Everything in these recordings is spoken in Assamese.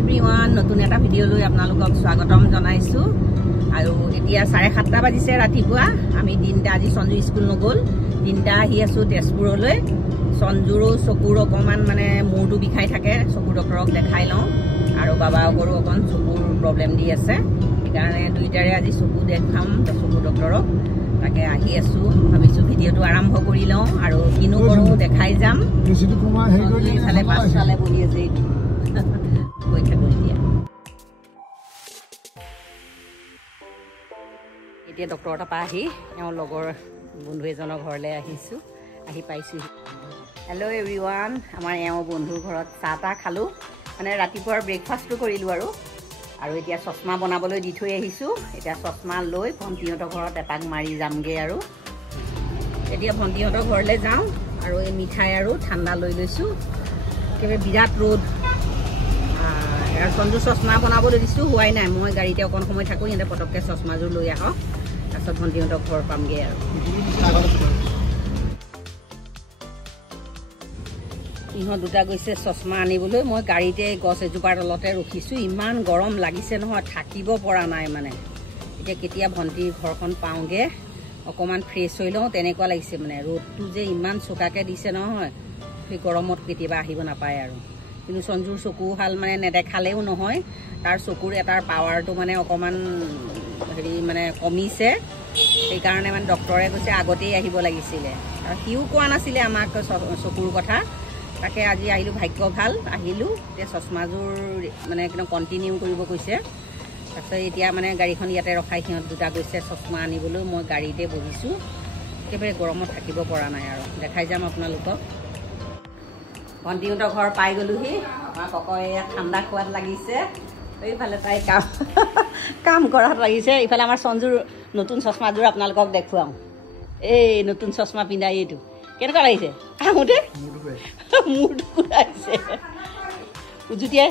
এভৰিৱান নতুন এটা ভিডিঅ' লৈ আপোনালোকক স্বাগতম জনাইছো আৰু এতিয়া 7:30 বাজিছে ৰাতিপুৱা আমি দিনটা আজি সঞ্জু স্কুল নগল দিনটা আহি আছো তেজপুৰলৈ সঞ্জুৰো চকুৰ অকমান মানে মূৰটো বিষাই থাকে চকুৰ ডক্টৰক দেখাই লওঁ আৰু বাবাকৰো অকন চকুৰ প্ৰবলেম দি আছে সেইকাৰণে দুইটাৰে আজি চকু দেখাম চকুৰ ডক্টৰক তাকে আহি আছো ভাবিছো ভিডিঅ'টো আৰম্ভ কৰি লওঁ আৰু কিনো কৰো দেখাই যাম ইফালে পাছফালে বহি আছে গৈ থাকো এতিয়া ডক্টৰৰ তাৰপৰা আহি এওঁৰ লগৰ বন্ধু এজনৰ ঘৰলৈ আহিছোঁ আহি পাইছোঁ হেল্ল' এভৰিৱান আমাৰ এওঁৰ বন্ধুৰ ঘৰত চাহ তাহ খালোঁ মানে ৰাতিপুৱাৰ ব্ৰেকফাষ্টটো কৰিলোঁ আৰু এতিয়া চশমা বনাবলৈ দি থৈ আহিছোঁ এতিয়া চশমা লৈ ভণ্টিহঁতৰ ঘৰত এপাক মাৰি যামগৈ আৰু এতিয়া ভণ্টিহঁতৰ ঘৰলৈ যাওঁ আৰু এই মিঠাই আৰু ঠাণ্ডা লৈ লৈছোঁ একেবাৰে বিৰাট ৰ'দ আৰু সঞ্জু চশমা বনাবলৈ দিছোঁ হোৱাই নাই মই গাড়ীতে অকণ সময় থাকোঁ সিহঁতে পটককৈ চশমাযোৰ লৈ আহক তাৰপিছত ভণ্টিহঁতৰ ঘৰ পামগৈ আৰু ইহঁত দুটা গৈছে চশমা আনিবলৈ মই গাড়ীতে গছ এজোপাৰ তলতে ৰখিছোঁ ইমান গৰম লাগিছে নহয় থাকিব পৰা নাই মানে এতিয়া কেতিয়া ভণ্টিৰ ঘৰখন পাওঁগৈ অকণমান ফ্ৰেছ হৈ লওঁ তেনেকুৱা লাগিছে মানে ৰ'দটো যে ইমান চোকাকৈ দিছে নহয় সেই গৰমত কেতিয়াবা আহিব নাপায় আৰু কিন্তু সঞ্জুৰ চকু হাল মানে নেদেখালেও নহয় তাৰ চকুৰ এটাৰ পাৱাৰটো মানে অকণমান হেৰি মানে কমিছে সেইকাৰণে মানে ডক্টৰে কৈছে আগতেই আহিব লাগিছিলে আৰু সিও কোৱা নাছিলে আমাক চকুৰ কথা তাকে আজি আহিলোঁ ভাগ্য ভাল আহিলোঁ এতিয়া চশমাযোৰ মানে একদম কণ্টিনিউ কৰিব কৈছে তাৰপিছত এতিয়া মানে গাড়ীখন ইয়াতে ৰখাই সিহঁত দুটা গৈছে চশমা আনিবলৈ মই গাড়ীতে বহিছোঁ একেবাৰে গৰমত থাকিব পৰা নাই আৰু দেখাই যাম আপোনালোকক ভণ্টিহঁতৰ ঘৰ পাই গ'লোহি আমাৰ ককাই ইয়াত ঠাণ্ডা খোৱাত লাগিছে এইফালে তাই কাম কৰাত লাগিছে ইফালে আমাৰ সঞ্জুৰ নতুন চশমাযোৰ আপোনালোকক দেখুৱাওঁ এই নতুন চশমা পিন্ধাই এইটো কেনেকুৱা লাগিছে আহোঁতে মূৰটো ঘূৰাইছে উজুতিয়াই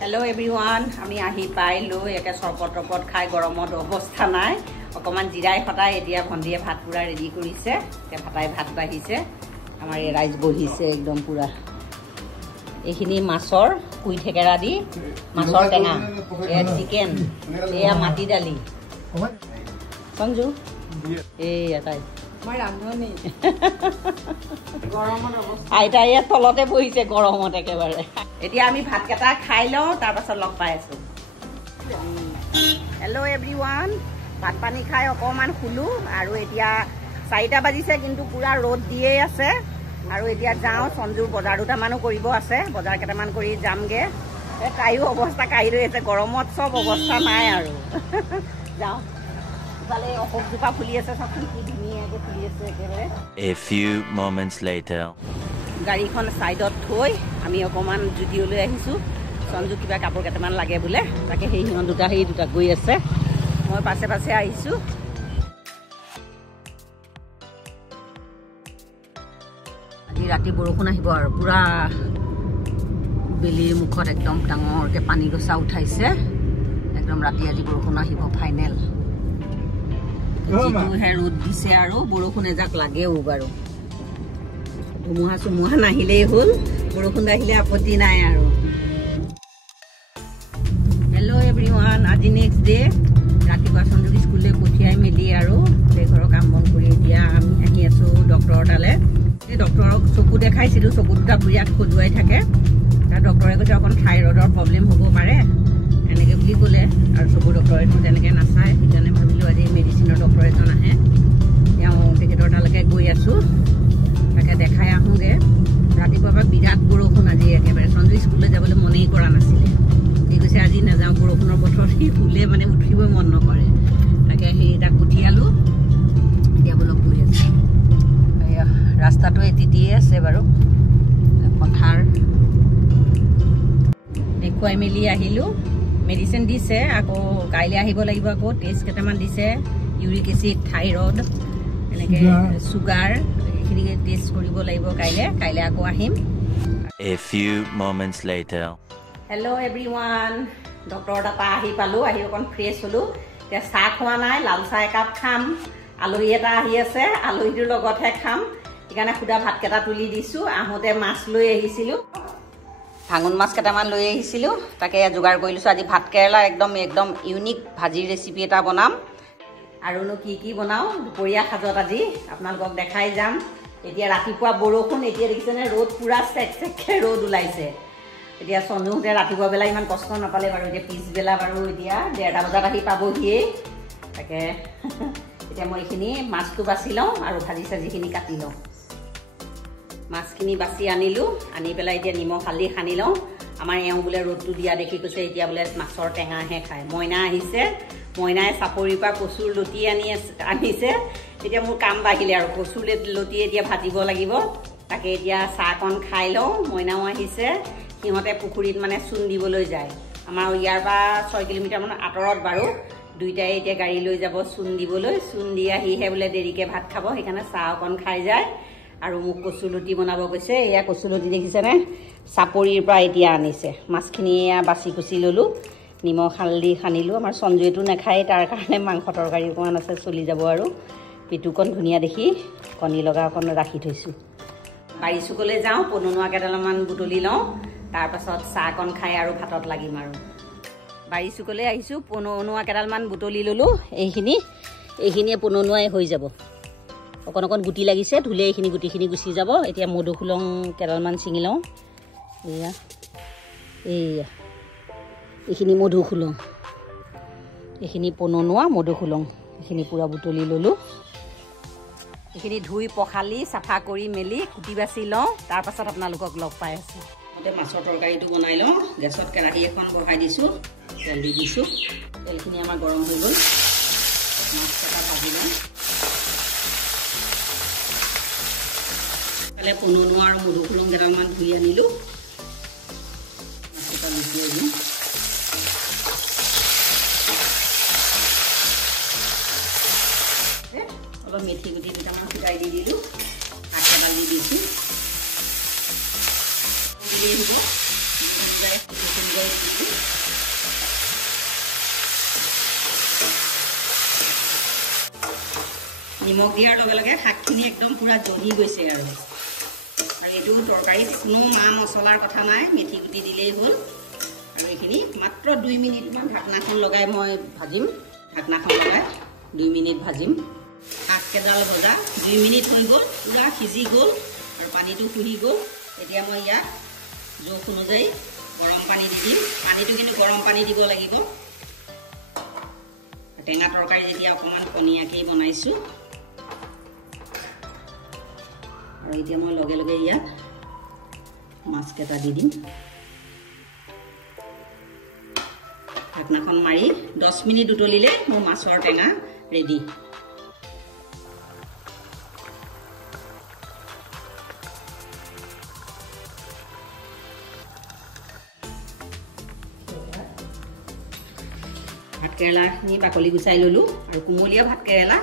হেল্ল' এভৰিৱান আমি আহি পাই লৈ একে চৰবত তৰবত খাই গৰমত অৱস্থা নাই অকণমান জিৰাই ফটাই এতিয়া ভণ্টিয়ে ভাত পূৰা ৰেডি কৰিছে এতিয়া ফটাই ভাত বাঢ়িছে আমাৰ এই ৰাইজ বহিছে একদম পূৰা এইখিনি মাছৰ কুই থেকেৰা দি মাছৰ টেঙা এয়া চিকেন এয়া মাটি দালি সঞ্জু এইয়া তাই আইতা ইয়াত তলতে বহিছে গৰমত একেবাৰে এতিয়া আমি ভাতকেইটা খাই লওঁ তাৰপাছত লগ পাই আছো হেল্ল' এভৰিৱান ভাত পানী খাই অকণমান শুলোঁ আৰু এতিয়া 4টা বাজিছে কিন্তু পূৰা ৰ'দ দিয়েই আছে আৰু এতিয়া যাওঁ সঞ্জুৰ বজাৰ দুটামানো কৰিব আছে বজাৰ কেইটামান কৰি যামগৈ তাইও অৱস্থা কাঢ়ি ৰৈ আছে গৰমত চব অৱস্থা নাই আৰু যাওঁ ইফালে অশোকজোপা ফুলি আছে চব কি ধুনীয়াকৈ ফুলি আছে একেবাৰে A few moments later গাড়ীখন ছাইডত থৈ আমি অকণমান জুডিঅ'লৈ আহিছোঁ সঞ্জু কিবা কাপোৰ কেইটামান লাগে বোলে তাকে সেই দুটা গৈ আছে মই পাছে পাছে আহিছোঁ আজি ৰাতি বৰষুণ আহিব আৰু পূৰা বেলিৰ মুখত একদম ডাঙৰকৈ পানী গছা উঠাইছে একদম ৰাতি আজি বৰষুণ আহিব ফাইনেল যিটোহে ৰ'দ দিছে আৰু বৰষুণ এজাক লাগেও বাৰু ধুমুহা চুমুহা নাহিলেই হ'ল বৰষুণ আহিলে আপত্তি নাই আৰু হেল্ল' এভৰিৱান আজি নেক্সট ডে ৰাতিপুৱা সঞ্জুক স্কুললৈ পঠিয়াই মেলি আৰু ঘৰৰ কাম বন কৰি এতিয়া আমি আহি আছোঁ ডক্টৰৰ তালৈ এই ডক্টৰক চকু দেখাইছিলোঁ চকু দুটা বিৰাট খজুৱাই থাকে তাৰ ডক্টৰে কৈছে অকণ থাইৰয়ডৰ প্ৰব্লেম হ'ব পাৰে এনেকৈ বুলি ক'লে আৰু চকু ডক্টৰেতো তেনেকৈ নাচায় সেইকাৰণে ভাবিলোঁ আজি মেডিচিনৰ ডক্টৰ এজন আহে তেওঁ তেখেতৰ তালৈকে গৈ আছোঁ তাকে দেখাই আহোঁগৈ ৰাতিপুৱাৰ পৰা বিৰাট বৰষুণ আজি একেবাৰে সঞ্জু স্কুললৈ যাবলৈ মনেই কৰা নাছিলে সি কৈছে আজি নাযাওঁ বৰষুণৰ বতৰ সি শুলে মানে উঠিবই মন নকৰে তাকে সেই তাক পঠিয়ালোঁ এতিয়া বোলক গৈ আছে ৰাস্তাটো তিতিয়ে আছে বাৰু পথাৰ দেখুৱাই মেলি আহিলোঁ মেডিচিন দিছে আকৌ কাইলৈ আহিব লাগিব আকৌ টেষ্ট কেইটামান দিছে ইউৰিক এচিড থাইৰয়ড এনেকৈ চুগাৰ এইখিনি টেষ্ট কৰিব লাগিব কাইলৈ আকৌ আহিম A few moments later hello' everyone ডক্টৰৰ তাৰপৰা আহি পালোঁ আহি অকণ ফ্ৰেছ হ'লোঁ এতিয়া চাহ খোৱা নাই লাল চাহ একাপ খাম আলহী এটা আহি আছে আলহীটোৰ লগতহে খাম সেইকাৰণে সুদা ভাতকেইটা তুলি দিছোঁ আহোঁতে মাছ লৈ আহিছিলোঁ ভাঙোন মাছ কেইটামান লৈ আহিছিলোঁ, তাকে যোগাৰ কৰি লৈছোঁ। আজি ভাত কেৰেলা একদম ইউনিক ভাজি ৰেচিপি এটা বনাম। আৰুনো কি বনাওঁ দুপৰীয়া সাজত আজি আপোনালোকক দেখাই যাম। এতিয়া ৰাতিপুৱা বৰষুণ, এতিয়া দেখিছেনে ৰ'দ পূৰা চেককৈ ৰ'দ ওলাইছে। এতিয়া চনুহঁতে ৰাতিপুৱা বেলা ইমান কষ্ট নাপালে বাৰু, এতিয়া পিছবেলা বাৰু এতিয়া 1:30 বজাত আহি পাবহিয়ে। তাকে এতিয়া মই এইখিনি মাছটো বাছি লওঁ আৰু ভাজি চাজিখিনি কাটি লওঁ। মাছখিনি বাছি আনিলোঁ, আনি পেলাই এতিয়া নিমখ হালধি সানি লওঁ। আমাৰ এওঁ বোলে ৰ'দটো দিয়া দেখি কৈছে এতিয়া বোলে মাছৰ টেঙাহে খায়। মইনা আহিছে, মইনাই চাপৰিৰ পৰা কচুৰ লতি আনিছে। এতিয়া মোৰ কাম বাঢ়িলে আৰু কচুৰ লতি এতিয়া ভাজিব লাগিব। তাকে এতিয়া চাহকণ খাই লওঁ। মইনাও আহিছে, সিহঁতে পুখুৰীত মানে চূণ দিবলৈ যায়। আমাৰ ইয়াৰ পৰা 6 কিলোমিটাৰমান আঁতৰত বাৰু। দুইটাই এতিয়া গাড়ী লৈ যাব চূণ দিবলৈ। চূণ দি আহিহে বোলে দেৰিকৈ ভাত খাব, সেইকাৰণে চাহ অকণ খাই যায়। আৰু মোক কচুলতি বনাব কৈছে। এয়া কচুলতি দেখিছেনে, চাপৰিৰ পৰা এতিয়া আনিছে। মাছখিনি এয়া বাছি কুচি ল'লোঁ, নিমখ হালধি সানিলোঁ। আমাৰ সঞ্জয়টো নাখায়, তাৰ কাৰণে মাংস তৰকাৰী অকণমান আছে, চলি যাব। আৰু পিটুকণ ধুনীয়া দেখি কণী লগা অকণ ৰাখি থৈছোঁ। বাৰী চুকলৈ যাওঁ, পননুৱা কেইডালমান বুটলি লওঁ, তাৰপাছত চাহকণ খাই আৰু ভাতত লাগিম। আৰু বাৰী চুকলৈ আহিছোঁ, পননুৱা কেইডালমান বুটলি ল'লোঁ। এইখিনিয়ে পননুৱাই হৈ যাব। অকণ গুটি লাগিছে, ধুলে এইখিনি গুটিখিনি গুচি যাব। এতিয়া মধুসোলং কেইডালমান ছিঙি লওঁ। এয়া এইখিনি মধুসোলং, এইখিনি পননুৱা মধুসোলং, এইখিনি পূৰা বুটলি ল'লোঁ। এইখিনি ধুই পখালি চাফা কৰি মেলি কুটি বাছি লওঁ, তাৰপাছত আপোনালোকক লগ পাই আছোঁ। মতে মাছৰ তৰকাৰীটো বনাই লওঁ। গেছত কেৰাহী এখন বহাই দিছোঁ, তেল দি দিছোঁ। তেলখিনি আমাৰ গৰম হৈ গ'ল, মাছকেইটা ভাজি লওঁ। এইফালে পননুৱা আৰু মধুসোলং কেইডালমান ধুই আনিলোঁ, মাছকেইটা লুটিয়াই দিওঁ। অলপ মেথি গুটি দুটামান ফুটাই দি দিলোঁ, শাক এডাল দি দিছোঁ। দিলেই হ'ব, নিমখ দিয়াৰ লগে লগে শাকখিনি একদম পূৰা জ্বলি গৈছে। আৰু এইটো তৰকাৰীত কোনো মা মছলাৰ কথা নাই, মেথি গুটি দিলেই হ'ল। আৰু এইখিনি মাত্ৰ 2 মিনিটমান ঢাকনাখন লগাই মই ভাজিম। ঢাকনাখন লগাই 2 মিনিট ভাজিম। শাককেইডাল ভজা 2 মিনিট হৈ গ'ল, পূৰা সিজি গ'ল আৰু পানীটো শুহি গ'ল। এতিয়া মই ইয়াত জোখ অনুযায়ী গৰম পানী দি দিম। পানীটো কিন্তু গৰম পানী দিব লাগিব। টেঙা তৰকাৰী যেতিয়া অকণমান পনীয়াকেই বনাইছোঁ। আৰু এতিয়া মই লগে লগে ইয়াত মাছকেইটা দি দিম। ঢাকনাখন মাৰি 10 মিনিট উতলিলে মোৰ মাছৰ টেঙা ৰেডি। ভাত কেৰেলাখিনি বাকলি গুচাই ল'লোঁ আৰু কোমলীয়া ভাত কেৰেলা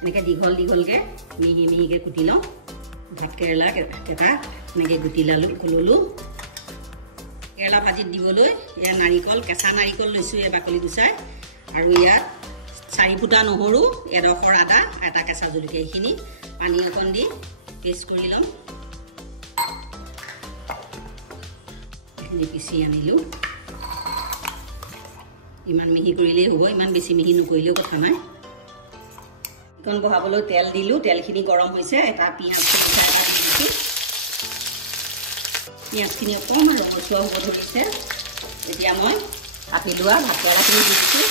এনেকৈ দীঘল দীঘলকৈ মিহি মিহিকৈ কুটি লওঁ। ভাত কেৰেলা কেইটা এনেকৈ গুটি ল'লোঁ। কেৰেলা ভাজিত দিবলৈ এয়া নাৰিকল, কেঁচা নাৰিকল লৈছোঁ, এয়া বাকলি গুচাই। আৰু ইয়াত 4 ফুটা নহৰু, এডোখৰ আদা, এটা কেঁচা জলকীয়া, এইখিনি পানী অকণ দি পেষ্ট কৰি লওঁ। এইখিনি পিচি আনিলোঁ। ইমান মিহি কৰিলেই হ'ব, ইমান বেছি মিহি নকৰিলেও কথা নাই। এইখন বহাবলৈ তেল দিলোঁ, তেলখিনি গৰম হৈছে। এটা পিঁয়াজ এটা দি দিছোঁ। পিঁয়াজখিনি অকণমান ৰঙচুৱা হ'ব ধৰিছে। এতিয়া মই কাটি লোৱা ভাতকেৰেলাখিনি দি দিছোঁ।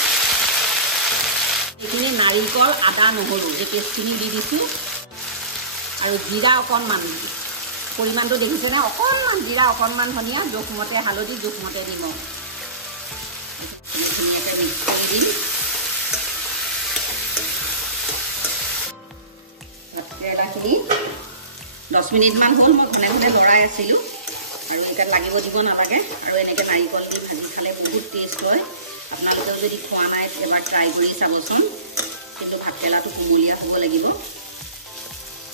এইখিনি নাৰিকল, আদা, নহৰু এই পেষ্টখিনি দি দিছোঁ। আৰু জিৰা অকণমান, পৰিমাণটো দেখিছেনে, অকণমান জিৰা, অকণমান ধনিয়া, জোখমতে হালধি, জোখমতে নিমখ। ধুনীয়াকৈ মিক্স কৰি দিম। ভাতকেৰেলাখিনি 10 মিনিটমান হ'ল, মই ঘনে ঘনে লৰাই আছিলোঁ। আৰু এতিয়া লাগিব দিব নালাগে। আৰু এনেকৈ নাৰিকল দি ভাজি খালে বহুত টেষ্ট হয়। আপোনালোকেও যদি খোৱা নাই এবাৰ ট্ৰাই কৰি চাবচোন। কিন্তু ভাতকেৰেলাটো কোমলীয়া হ'ব লাগিব।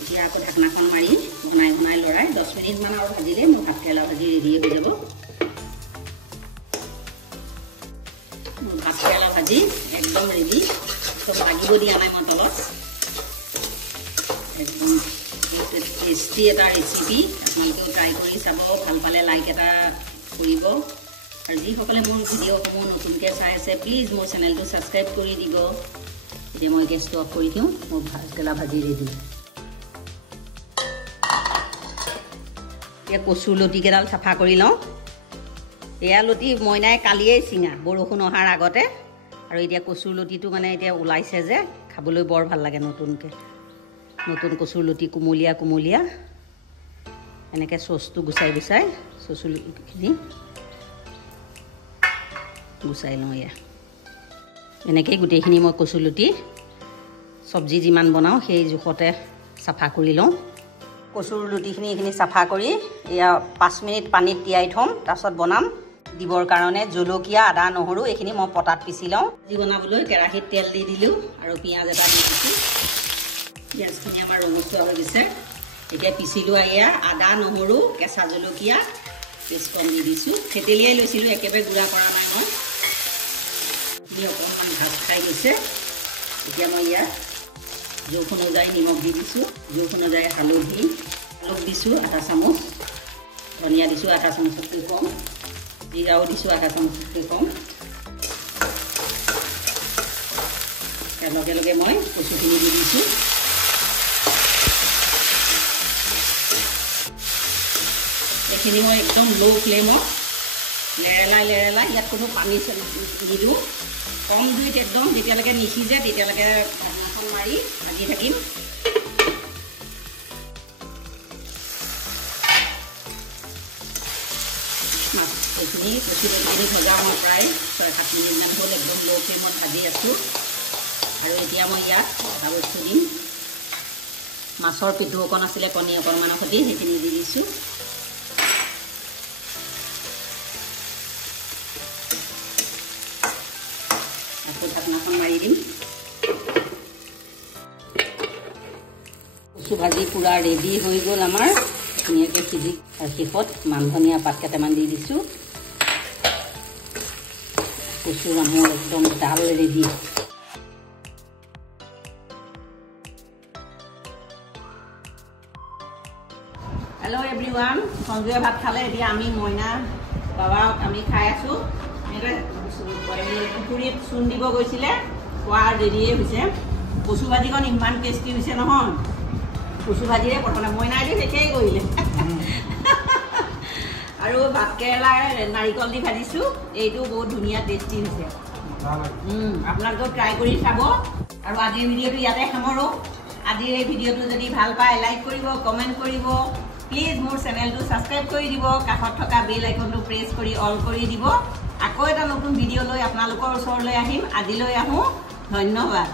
এতিয়া আকৌ ঢাকনাখন মাৰি ঘনাই ঘনাই লৰাই 10 মিনিটমান আৰু ভাজিলে মোৰ ভাতকেৰেলা ভাজি ৰেডি হৈ যাব। ভাতকেৰেলা ভাজি একদম ৰেডি, চব লাগিব দিয়া নাই মই তলত। একদম টেষ্টি এটা ৰেচিপি, আপোনালোকেও ট্ৰাই কৰি চাব। ভাল পালে লাইক এটা কৰিব আৰু যিসকলে মোৰ ভিডিঅ'সমূহ নতুনকৈ চাই আছে প্লিজ মোৰ চেনেলটো ছাবস্ক্ৰাইব কৰি দিব এতিয়া মই গেছটো অফ কৰি দিওঁ মোৰ ভাতকেৰেলা ভাজি ৰেডি এতিয়া কচুৰ লতিকেইডাল চাফা কৰি লওঁ এয়া লতি মইনাই কালিয়েই চিঙা বৰষুণ অহাৰ আগতে আৰু এতিয়া কচুৰ লতিটো মানে এতিয়া ওলাইছে যে খাবলৈ বৰ ভাল লাগে নতুনকৈ নতুন কচুৰ লতি কুমলীয়া কুমলীয়া এনেকৈ চচটো গুচাই গুচাই চচুখিনি গুচাই লওঁ এয়া এনেকৈয়ে গোটেইখিনি মই কচু লতি চব্জি যিমান বনাওঁ সেই জোখতে চাফা কৰি লওঁ কচুৰ লতিখিনি এইখিনি চাফা কৰি এয়া 5 মিনিট পানীত তিয়াই থ'ম তাৰপিছত বনাম দিবৰ কাৰণে জলকীয়া আদা নহৰু এইখিনি মই পটাত পিচি লওঁ যি বনাবলৈ কেৰাহীত তেল দি দিলোঁ আৰু পিঁয়াজ এটা দি দিছোঁ পিঁয়াজখিনি আমাৰ ৰঙচুৱা হৈ গৈছে এতিয়া পিচি লোৱা এয়া আদা নহৰু কেঁচা জলকীয়া পেষ্টকণ দি দিছোঁ থেতেলিয়াই লৈছিলোঁ একেবাৰে গুড়া কৰা নাই মই অকণমান ভাত খাই গৈছে এতিয়া মই ইয়াত জোখ অনুযায়ী নিমখ দি দিছোঁ জোখ অনুযায়ী হালধি দিছোঁ আধা চামুচ ধনিয়া দিছোঁ আধা চামুচতকৈ কম জিৰাও দিছোঁ আধা চামুচতকৈ কম লগে লগে মই কচুখিনি দি দিছোঁ এইখিনি মই একদম ল' ফ্লেমত লেৰেলাই লেৰেলাই ইয়াত কোনো পানী নিদিওঁ কম জুইত একদম যেতিয়ালৈকে নিসিজে তেতিয়ালৈকে ঢাকনাখন মাৰি ভাজি থাকিম এইখিনি কচু লতিখিনি ভজা মই প্ৰায় 6-7 মিনিটমান হ'ল একদম ল' ফ্লেমত ভাজি আছোঁ আৰু এতিয়া মই ইয়াত এটা বস্তু দিম মাছৰ পিঠু অকণ আছিলে কণী অকণমানৰ সৈতে সেইখিনি দি দিছোঁ আকৌ ঢাকনাখন মাৰি দিম কচু ভাজি পূৰা ৰেডি হৈ গ'ল আমাৰ ধুনীয়াকৈ সিজি শেষত মান ধনিয়া পাত কেইটামান দি দিছোঁ কচু মানুহৰ একদম ডাল ৰেডি হেল্ল' এভৰিৱান সঞ্জয়ে ভাত খালে এতিয়া আমি মইনা বাবা আমি খাই আছোঁ পুখুৰীত চূণ দিব গৈছিলে খোৱা ৰেডিয়ে হৈছে কচু ভাজিখন ইমান টেষ্টি হৈছে নহয় কচু ভাজিৰে প্ৰথমে মইনাইটো শেষেই কৰিলে আৰু ভাতকেৰেলাৰ নাৰিকল দি ভাজিছোঁ এইটো বহুত ধুনীয়া টেষ্টি হৈছে আপোনালোকেও ট্ৰাই কৰি চাব আৰু আজিৰ ভিডিঅ'টো ইয়াতে সামৰোঁ আজিৰ এই ভিডিঅ'টো যদি ভাল পায় লাইক কৰিব কমেণ্ট কৰিব প্লিজ মোৰ চেনেলটো ছাবস্ক্ৰাইব কৰি দিব কাষত থকা বেল আইকনটো প্ৰেছ কৰি অল কৰি দিব আকৌ এটা নতুন ভিডিঅ' লৈ আপোনালোকৰ ওচৰলৈ আহিম আজিলৈ আহোঁ ধন্যবাদ